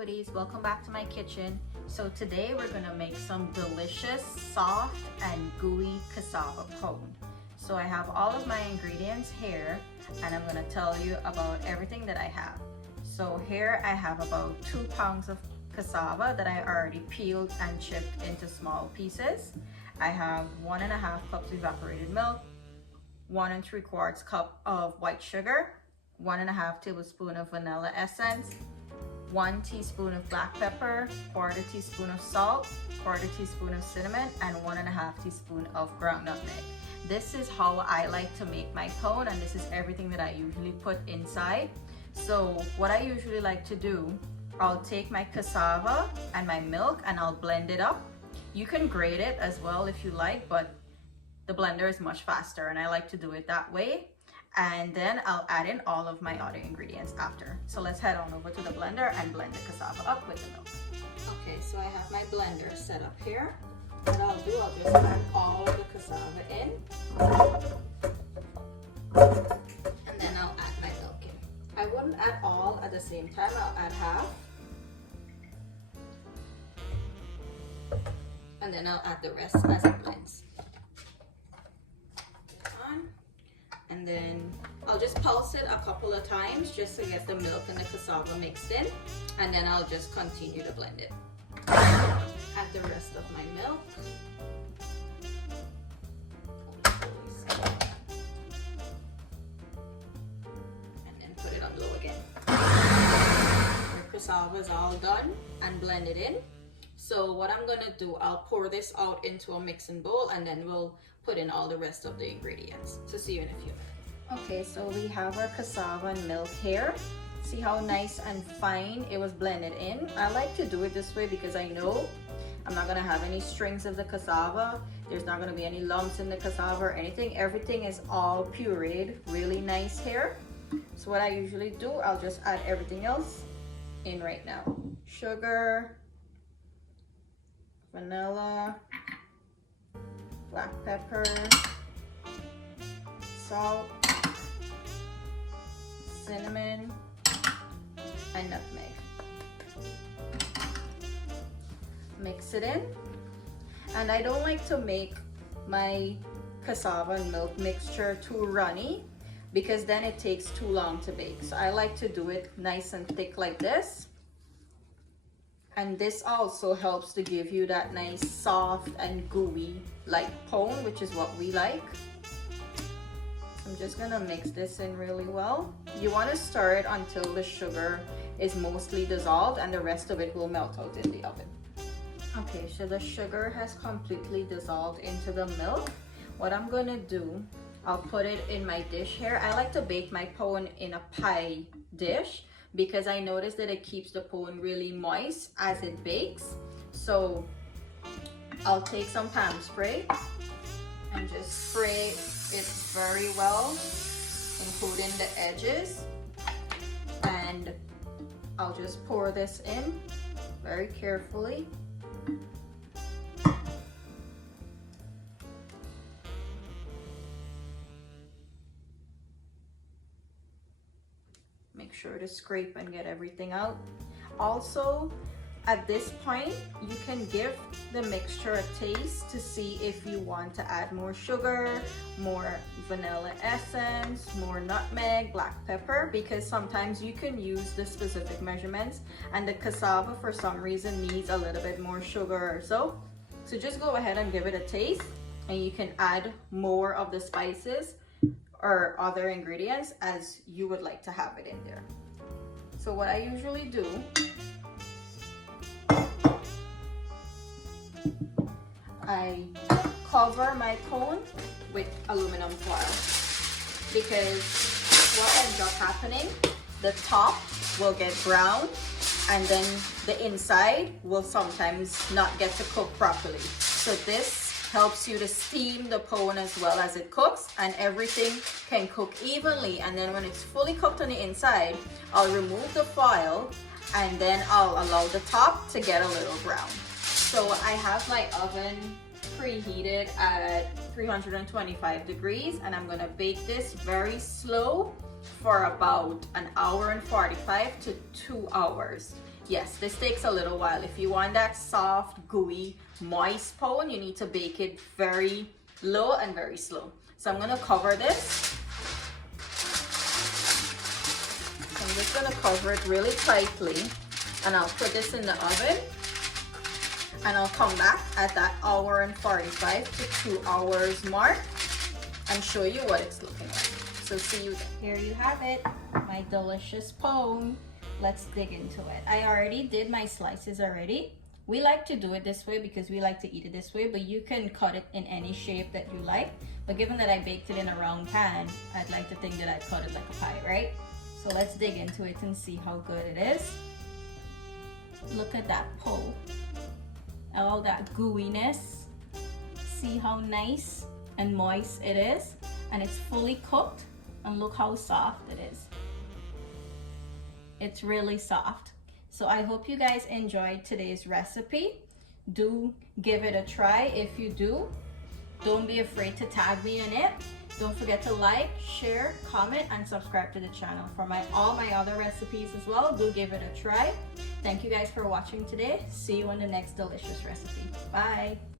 foodies, welcome back to my kitchen. So today we're gonna make some delicious, soft and gooey cassava pone. So I have all of my ingredients here and I'm gonna tell you about everything that I have. So here I have about 2 pounds of cassava that I already peeled and chipped into small pieces. I have 1.5 cups evaporated milk, 1 3/4 cup of white sugar, 1.5 tablespoon of vanilla essence, 1 teaspoon of black pepper, 1/4 teaspoon of salt, 1/4 teaspoon of cinnamon, and 1.5 teaspoon of ground nutmeg. This is how I like to make my pone, and this is everything that I usually put inside. So what I usually like to do, I'll take my cassava and my milk and I'll blend it up. You can grate it as well if you like, but the blender is much faster and I like to do it that way. And then I'll add in all of my other ingredients after. So let's head on over to the blender and blend the cassava up with the milk. Okay, so I have my blender set up here. What I'll do, I'll just add all of the cassava in. And then I'll add my milk in. I wouldn't add all at the same time, I'll add half. And then I'll add the rest as it blends. And then I'll just pulse it a couple of times just to get the milk and the cassava mixed in, and then I'll just continue to blend it. Add the rest of my milk. And then put it on low again. Our cassava is all done and blended in. So what I'm gonna do, I'll pour this out into a mixing bowl and then we'll put in all the rest of the ingredients. So see you in a few minutes. Okay, so we have our cassava and milk here. See how nice and fine it was blended in? I like to do it this way because I know I'm not gonna have any strings of the cassava. There's not gonna be any lumps in the cassava or anything. Everything is all pureed, really nice here. So what I usually do, I'll just add everything else in right now. Sugar, vanilla, black pepper, salt, cinnamon, and nutmeg. Mix it in. And I don't like to make my cassava and milk mixture too runny because then it takes too long to bake. So I like to do it nice and thick like this. And this also helps to give you that nice soft and gooey like pone, which is what we like. I'm just gonna mix this in really well. You want to stir it until the sugar is mostly dissolved and the rest of it will melt out in the oven. Okay, so the sugar has completely dissolved into the milk. What I'm gonna do, I'll put it in my dish here. I like to bake my pone in a pie dish because I noticed that it keeps the pone really moist as it bakes. So I'll take some palm spray and just spray it very well, including the edges. And I'll just pour this in very carefully. Make sure to scrape and get everything out. Also, at this point, you can give the mixture a taste to see if you want to add more sugar, more vanilla essence, more nutmeg, black pepper, because sometimes you can use the specific measurements and the cassava for some reason needs a little bit more sugar or so. So just go ahead and give it a taste and you can add more of the spices or other ingredients as you would like to have it in there. So what I usually do, I cover my pone with aluminum foil because what ends up happening, the top will get brown and then the inside will sometimes not get to cook properly. So this helps you to steam the pone as well as it cooks and everything can cook evenly. And then when it's fully cooked on the inside, I'll remove the foil and then I'll allow the top to get a little brown. So I have my oven preheated at 325 degrees and I'm gonna bake this very slow for about 1 hour and 45 to 2 hours. Yes, this takes a little while. If you want that soft, gooey, moist pone, you need to bake it very low and very slow. So I'm gonna cover this. I'm just gonna cover it really tightly, and I'll put this in the oven, and I'll come back at that 1:45 to 2 hours mark and show you what it's looking like. So see you then. Here you have it, my delicious pone. Let's dig into it. I already did my slices already. We like to do it this way because we like to eat it this way, but you can cut it in any shape that you like. But given that I baked it in a round pan, I'd like to think that I'd cut it like a pie, right? So let's dig into it and see how good it is. Look at that pole. All that gooiness. See how nice and moist it is, and it's fully cooked, and look how soft it is. It's really soft. So I hope you guys enjoyed today's recipe. Do give it a try. If you do, don't be afraid to tag me in it. Don't forget to like, share, comment, and subscribe to the channel for all my other recipes as well. Do give it a try. Thank you guys for watching today. See you on the next delicious recipe. Bye.